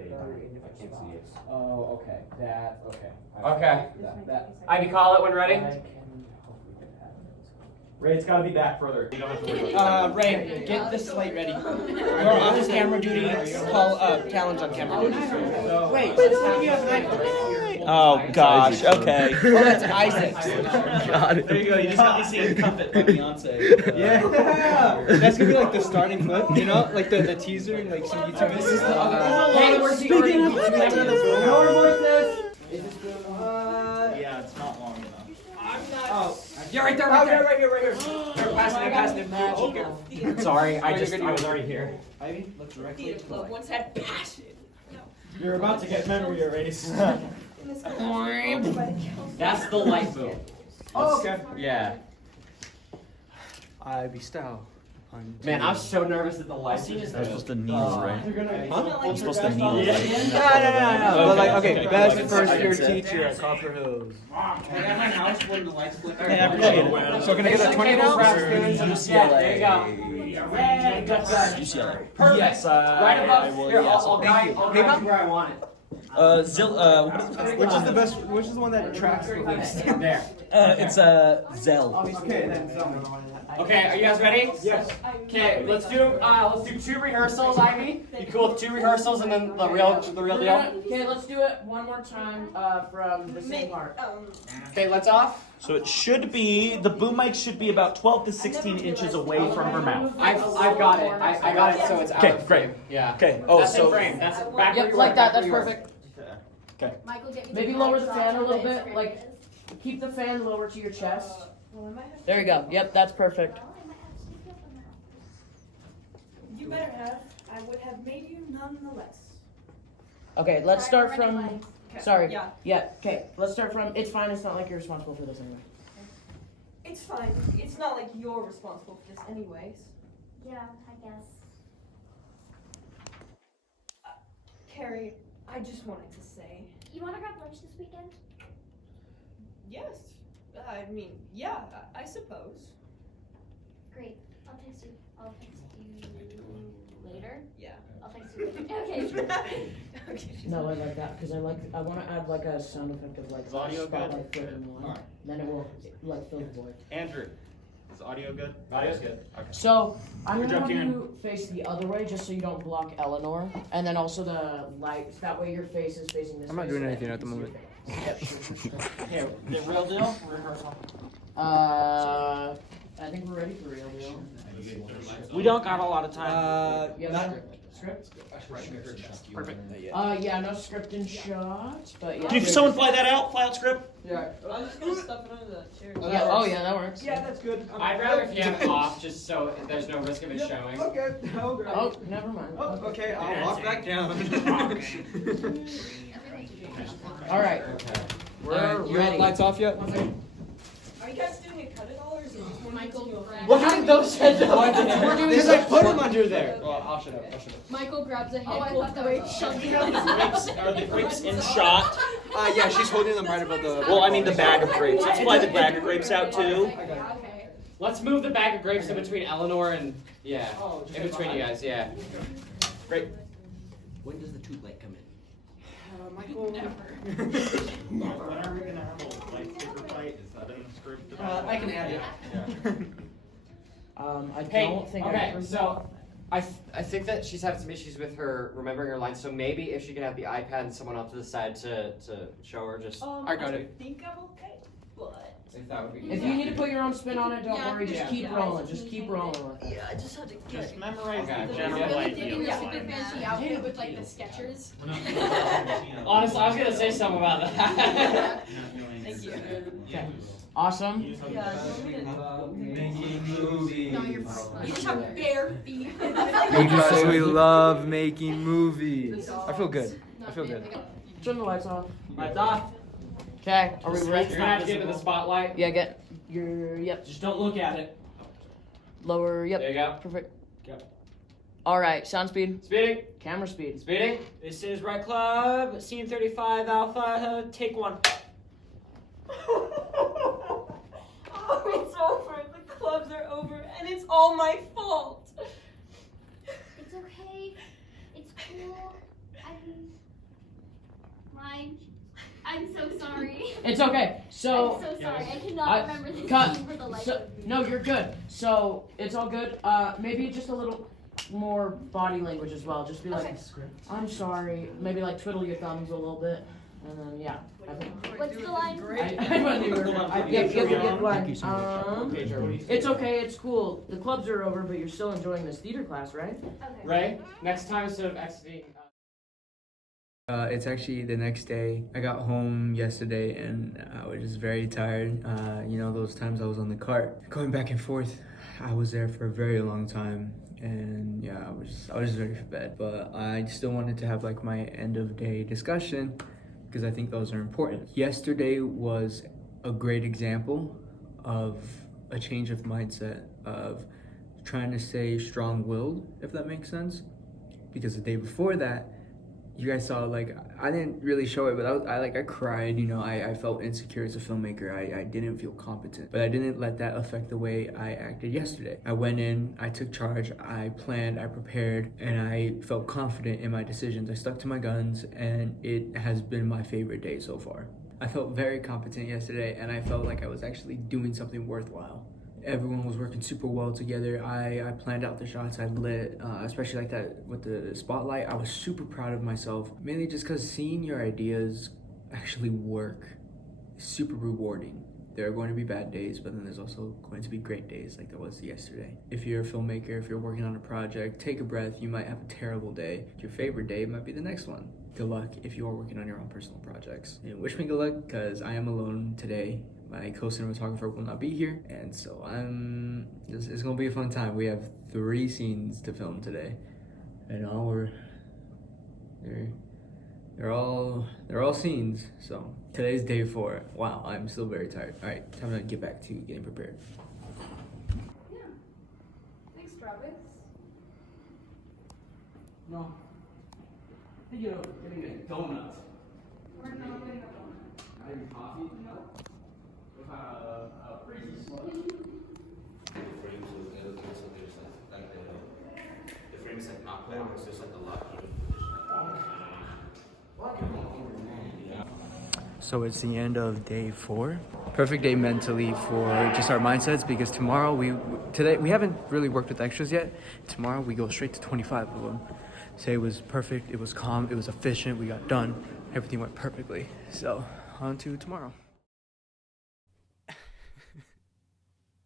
tape. I can't see it. Oh, okay, that, okay. Okay. That. Ivy, call it when ready. Ray, it's got to be back further. You don't have to worry about Ray, get the slate ready. You're office camera duty, call, Talon's on camera duty. Wait, you have an Oh gosh, okay. Oh, that's Isaac's. There you go, you just got me seeing Cuff It by Beyonce. Yeah. That's gonna be like the starting clip, you know, like the teaser and like some YouTube. This is the Hey, where's the organ? Yeah, it's not long enough. You're right there. Oh, yeah, right here. Passing him. Sorry, I was already here. Ivy, look directly. Once had passion. You're about to get memory erased. That's the light boom. Oh, Yeah. Ivy style. Man, I'm so nervous at the light. I'm supposed to kneel, right? I'm supposed to kneel, No. right? But like, okay, best first year teacher at Copper Hills. At my house when the lights flicker. So can I get a 20 now? Yeah, there you go. UCLA. Perfect. Yes, Right above. Here, I'll guide PayPal? where I want it. Which is the best? Which is the one that tracks the least? There. It's Zell. Okay, then Okay, are you guys ready? Yes. Okay, let's do 2 rehearsals, Ivy. You cool with 2 rehearsals and then the real deal? Okay, let's do it one more time from the same part. Okay, let's off. So it should be, the boom mic should be about 12 to 16 inches away from her mouth. I've got it. I got it so it's out of frame. Yeah. Okay, That's in frame. That's back where Yep, you like were, that. back That's where you were. perfect. Michael, get me Maybe the lower the mic fan a off little of bit. this. Like, keep the fan lower to your chest. Well, I might have to- There you go. Yep, that's perfect. You better have. I would have made you nonetheless. Okay, let's start from. Okay. Sorry. Yeah. Yeah. Okay, let's start from. It's fine. It's not like you're responsible for this anyway. It's fine. It's not like you're responsible for this anyways. Yeah, I guess. Carrie, I just wanted to say. You want to grab lunch this weekend? Yes. I mean, yeah, I suppose. Great. I'll text you. I'll text you later. Yeah. I'll text you later. Okay. Okay. No, I like that because I want to add like a sound effect of like Is audio good? spotlight flickering on. Alright. Then it will like fill the void. Andrew, is audio good? Audio's good. Okay. So I'm Good gonna job, have Kieran. you face the other way just so you don't block Eleanor, and then also the lights. That way your face is facing this. I'm not way doing so that anything you at the can see moment. your face. Yep, sure. Okay, the real deal? Rehearsal. I think we're ready for real deal. We don't got a lot of time. Yeah, script. Perfect. Yeah, no script and shots, but yeah. Can someone fly that out? Fly out script? Yeah. I'm just gonna stuff it under the chair. Yeah. Oh yeah, that works. Yeah, that's good. I'd rather if you have it off, just so there's no risk of it showing. Okay. Oh, never mind. Okay, I'll walk back down. All right. Okay. We're You ready. want lights off yet? Are you guys doing a cut it all or is it just one Michael grabs. We're doing those heads up. We're doing Because I put him under there. Well, I'll shut up. Michael grabs a handful of grapes, shoves it on his Grapes, are the grapes in shot? Yeah, she's holding them right above the. Well, I mean the bag of grapes. Let's fly the bag of grapes out too. Yeah, okay. Let's move the bag of grapes in between Eleanor and in between you guys. Yeah. Great. When does the tube light come in? Michael. When are we gonna have a lightsaber fight? Is that in the script? I can add it. I Hey. don't think. Okay. So. I think that she's having some issues with her remembering her lines, so maybe if she can have the iPad and someone off to the side to show her just I got it. think I'm okay, but. if that would be If you need to put your own spin on it, don't Yeah, worry. Just yeah. keep Yeah. rolling. Just keep rolling with it. Yeah, I just had to Just memorize Okay. the Really general digging idea. your super fancy outfit with like the Skechers. Honestly, I was gonna say something about that. Thank you. Okay. Awesome. Yeah, No, you're fine. you just have bare feet. Because we love making movies. I feel good. I feel good. Turn the lights off. Lights off. Okay. Are we ready? You're gonna have to get into the spotlight. Yeah. Get your. Yep. Just don't look at it. Lower. Yep. There you go. Perfect. Go. All right. Sound speed. Speeding. Camera speed. Speeding. This is Red Club, scene 35, Alpha, take one. Oh, it's over. The clubs are over, and it's all my fault. It's okay. It's cool. I'm so sorry. It's okay. So. I'm so sorry. I cannot I- remember this cut. scene for the life So, of me. no, you're good. So it's all good. Maybe just a little more body language as well. Just be like, I'm sorry. Maybe like twiddle your thumbs a little bit, and then yeah. I think. What's the line? I went you were. Yep. Thank you so much. Okay, Joe. It's okay. It's cool. The clubs are over, but you're still enjoying this theater class, right? Okay. Ray, next time instead of exiting. It's actually the next day. I got home yesterday and I was just very tired. You know, those times I was on the cart going back and forth. I was there for a very long time, and yeah, I was just ready for bed. But I still wanted to have like my end of day discussion because I think those are important. Yesterday was a great example of a change of mindset, of trying to stay strong-willed, if that makes sense. Because the day before that, you guys saw, like, I didn't really show it, but I cried, you know, I felt insecure as a filmmaker. I didn't feel competent, but I didn't let that affect the way I acted yesterday. I went in, I took charge, I planned, I prepared, and I felt confident in my decisions. I stuck to my guns, and it has been my favorite day so far. I felt very competent yesterday, and I felt like I was actually doing something worthwhile. Everyone was working super well together. I planned out the shots I lit, especially like that with the spotlight. I was super proud of myself, mainly just because seeing your ideas actually work is super rewarding. There are going to be bad days, but then there's also going to be great days like there was yesterday. If you're a filmmaker, if you're working on a project, take a breath. You might have a terrible day. Your favorite day might be the next one. good luck if you are working on your own personal projects. And wish me good luck because I am alone today. My co-cinematographer will not be here, and so it's gonna be a fun time. We have 3 scenes to film today, and they're all scenes. So today's day 4. Wow, I'm still very tired. All right, time to get back to getting prepared. Yeah. Thanks, Travis. No. I think you're getting a donut. We're not getting a donut. Not even coffee? No. With a crazy slug. The frames will so there's like the frame is like not down, it's just like a lot even So it's the end of day 4. Perfect day mentally for just our mindsets because tomorrow today we haven't really worked with extras yet. Tomorrow we go straight to 25 of them. Today was perfect. It was calm. It was efficient. We got done. Everything went perfectly. So on to tomorrow.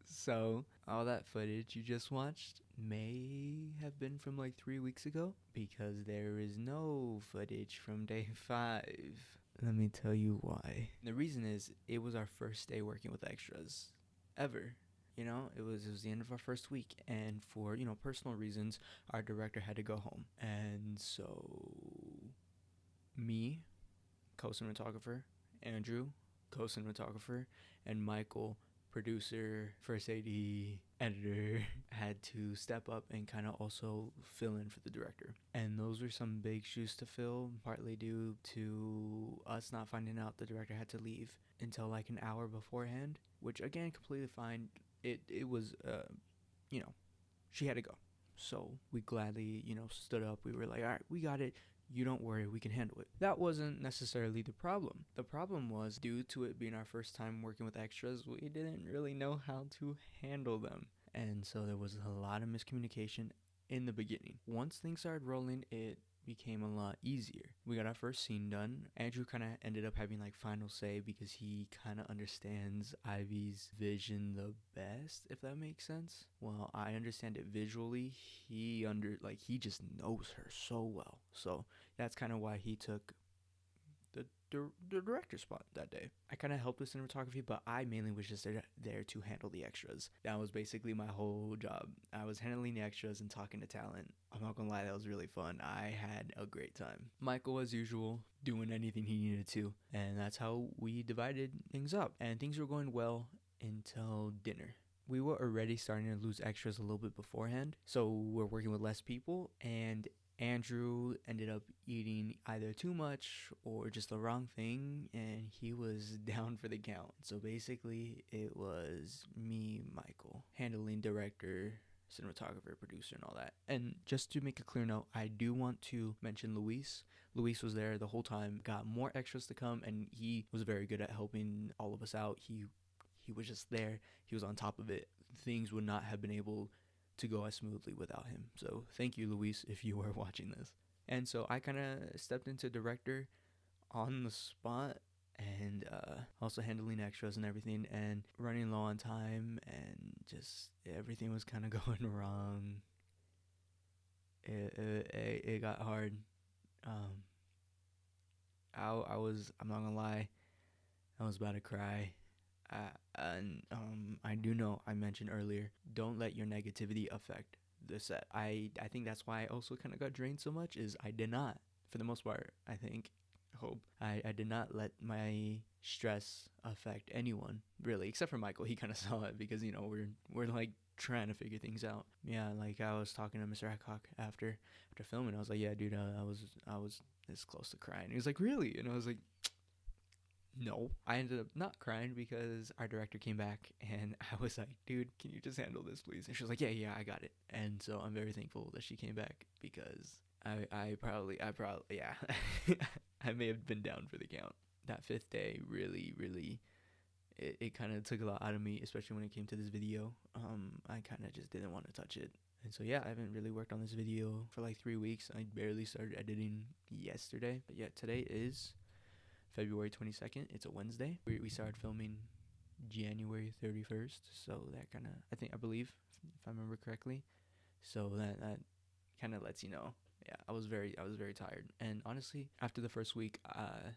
So all that footage you just watched may have been from like 3 weeks ago because there is no footage from day 5. Let me tell you why. The reason is it was our first day working with extras ever. You know, it was the end of our first week, and for, you know, personal reasons, our director had to go home. And so me, co-cinematographer, Andrew, co-cinematographer, and Michael, producer, first AD, editor, had to step up and kind of also fill in for the director. And those were some big shoes to fill, partly due to us not finding out the director had to leave until like an hour beforehand, which again, completely fine. It was, you know, she had to go. So we gladly, you know, stood up. We were like, all right, we got it. You don't worry, we can handle it. That wasn't necessarily the problem. The problem was, due to it being our first time working with extras, we didn't really know how to handle them. And so there was a lot of miscommunication in the beginning. Once things started rolling, it became a lot easier. We got our first scene done. Andrew kind of ended up having like final say because he kind of understands Ivy's vision the best, if that makes sense. Well, I understand it visually. He just knows her so well. So that's kind of why he took the director spot that day. I kind of helped with cinematography, but I mainly was just there to handle the extras. That was basically my whole job. I was handling the extras and talking to talent. I'm not gonna lie, that was really fun. I had a great time. Michael, as usual, doing anything he needed to, and that's how we divided things up. And things were going well until dinner. We were already starting to lose extras a little bit beforehand, so we're working with less people, and Andrew ended up eating either too much or just the wrong thing, and he was down for the count. So basically, it was me, Michael, handling director, cinematographer, producer, and all that. And just to make a clear note, I do want to mention Luis. Luis was there the whole time, got more extras to come, and he was very good at helping all of us out. He was just there. He was on top of it. Things would not have been able to go as smoothly without him. So thank you, Luis, if you are watching this. And so I kind of stepped into director on the spot, and also handling extras and everything, and running low on time, and just everything was kind of going wrong. It got hard. I'm not gonna lie, I was about to cry. I do know I mentioned earlier, don't let your negativity affect the set. I think that's why I also kind of got drained so much, is I did not, for the most part, I did not let my stress affect anyone, really, except for Michael. He kind of saw it because, you know, we're like trying to figure things out. Yeah, like I was talking to Mr. Hadcock after filming. I was like, yeah, dude, I was this close to crying. He was like, really? And I was like, no. I ended up not crying because our director came back, and I was like, dude, can you just handle this, please? And she was like, yeah, I got it. And so I'm very thankful that she came back, because I probably, yeah, I may have been down for the count. That 5th day really, it kind of took a lot out of me, especially when it came to this video. I kind of just didn't want to touch it. And so, yeah, I haven't really worked on this video for like 3 weeks. I barely started editing yesterday. But yeah, today is February 22nd. It's a Wednesday. We started filming January 31st. So that kind of, I believe, if I remember correctly. So that kind of lets you know yeah, I was very tired. And honestly, after the first week,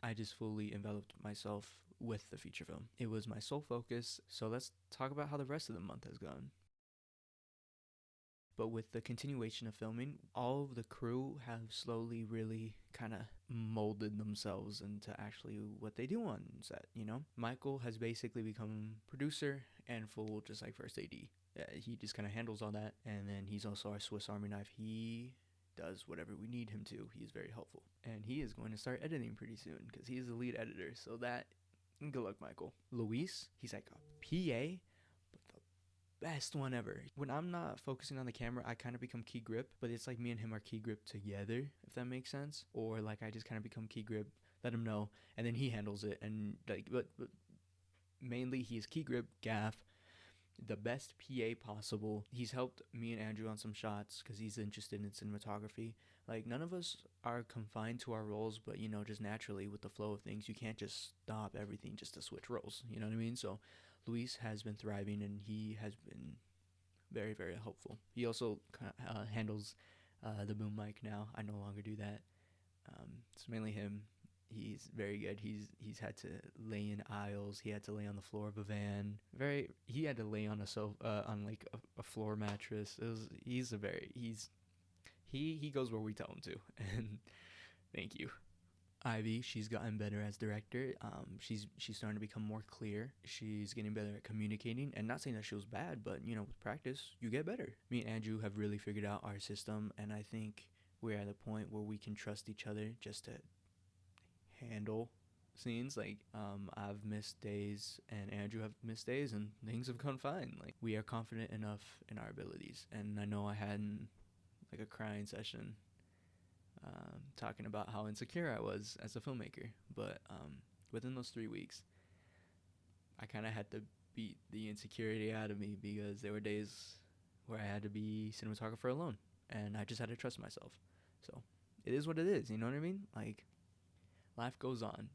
I just fully enveloped myself with the feature film. It was my sole focus. So let's talk about how the rest of the month has gone. But with the continuation of filming, all of the crew have slowly really kind of molded themselves into actually what they do on set, you know? Michael has basically become producer and full, just like first AD. He just kind of handles all that, and then he's also our Swiss Army knife. He does whatever we need him to. He is very helpful. And he is going to start editing pretty soon, because he is the lead editor, so that, good luck, Michael. Luis, he's like a PA, best one ever. When I'm not focusing on the camera, I kind of become key grip, but it's like me and him are key grip together, if that makes sense. Or like I just kind of become key grip, let him know, and then he handles it. And like, but mainly he's key grip, gaff, the best PA possible. He's helped me and Andrew on some shots because he's interested in cinematography. Like, none of us are confined to our roles, but you know, just naturally with the flow of things, you can't just stop everything just to switch roles, you know what I mean? So Luis has been thriving, and he has been very, very helpful. He also handles the boom mic now. I no longer do that. It's mainly him. He's very good. He's had to lay in aisles. He had to lay on the floor of a van. He had to lay on a sofa, on like a floor mattress. He goes where we tell him to. And thank you. Ivy, she's gotten better as director. She's starting to become more clear. She's getting better at communicating, and not saying that she was bad, but you know, with practice, you get better. Me and Andrew have really figured out our system, and I think we're at a point where we can trust each other just to handle scenes. Like, I've missed days, and Andrew have missed days, and things have gone fine. Like, we are confident enough in our abilities, and I know I had like a crying session talking about how insecure I was as a filmmaker, but within those 3 weeks, I kind of had to beat the insecurity out of me, because there were days where I had to be cinematographer alone, and I just had to trust myself. So it is what it is, you know what I mean? Like, life goes on,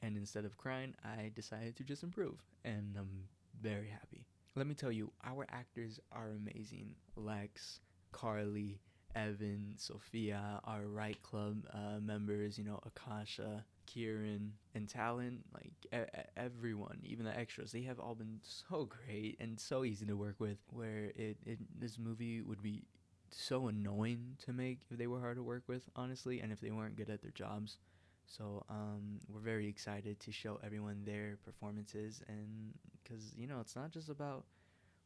and instead of crying, I decided to just improve, and I'm very happy. Let me tell you, our actors are amazing. Lex, Carly, Evan, Sophia, our Right Club members, you know, Akasha, Kieran, and Talon, like everyone, even the extras, they have all been so great and so easy to work with, where this movie would be so annoying to make if they were hard to work with, honestly, and if they weren't good at their jobs. So we're very excited to show everyone their performances, and because, you know, it's not just about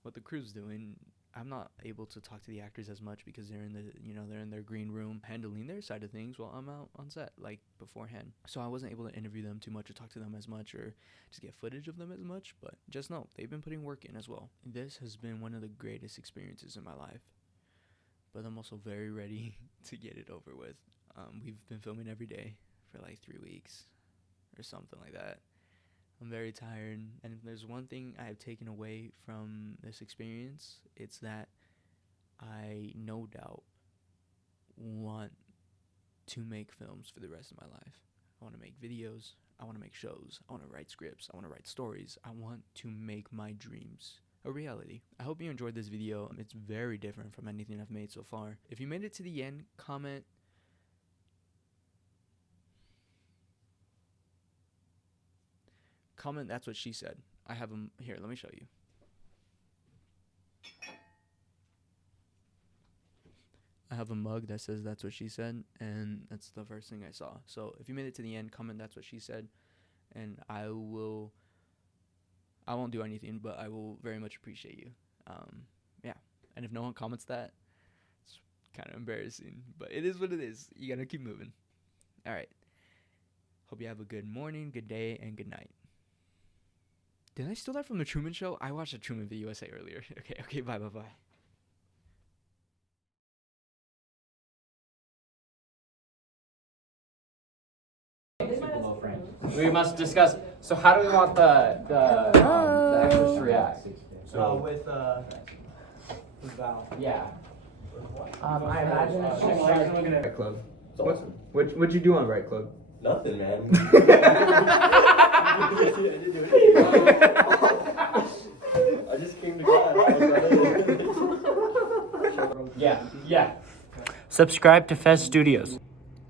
what the crew's doing. I'm not able to talk to the actors as much because they're in their green room handling their side of things while I'm out on set, like, beforehand. So I wasn't able to interview them too much or talk to them as much or just get footage of them as much, but just know they've been putting work in as well. This has been one of the greatest experiences in my life, but I'm also very ready to get it over with. We've been filming every day for like 3 weeks or something like that. I'm very tired, and if there's one thing I have taken away from this experience, it's that I no doubt want to make films for the rest of my life. I want to make videos, I want to make shows, I want to write scripts, I want to write stories. I want to make my dreams a reality. I hope you enjoyed this video. It's very different from anything I've made so far. If you made it to the end, comment that's what she said. I have them here. Let me show you. I have a mug that says that's what she said, and that's the first thing I saw. So if you made it to the end, comment that's what she said, and I won't do anything, but I will very much appreciate you. Yeah. And if no one comments that, it's kind of embarrassing, but it is what it is. You gotta keep moving. All right. Hope you have a good morning, good day, and good night. Did I steal that from the Truman Show? I watched the Truman v. USA earlier. Okay, bye. We must discuss. So how do we want the extras to react? So with Val. Yeah. I imagine it's just like Right Club. What'd you do on Right Club? Nothing, man. I just came to class. Yeah. Subscribe to Fez Studios.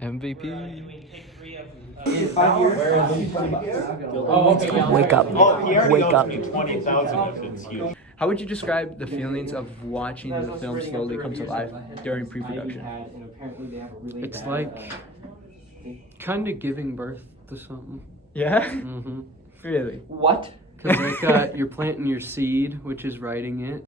MVP. In 5 years, Wake up. Wake up. 20,000 if it's huge. How would you describe the feelings of watching the film slowly come to life during pre-production? It's like kind of giving birth to something. Yeah? Mm-hmm. Really? What? Because like you're planting your seed, which is writing it,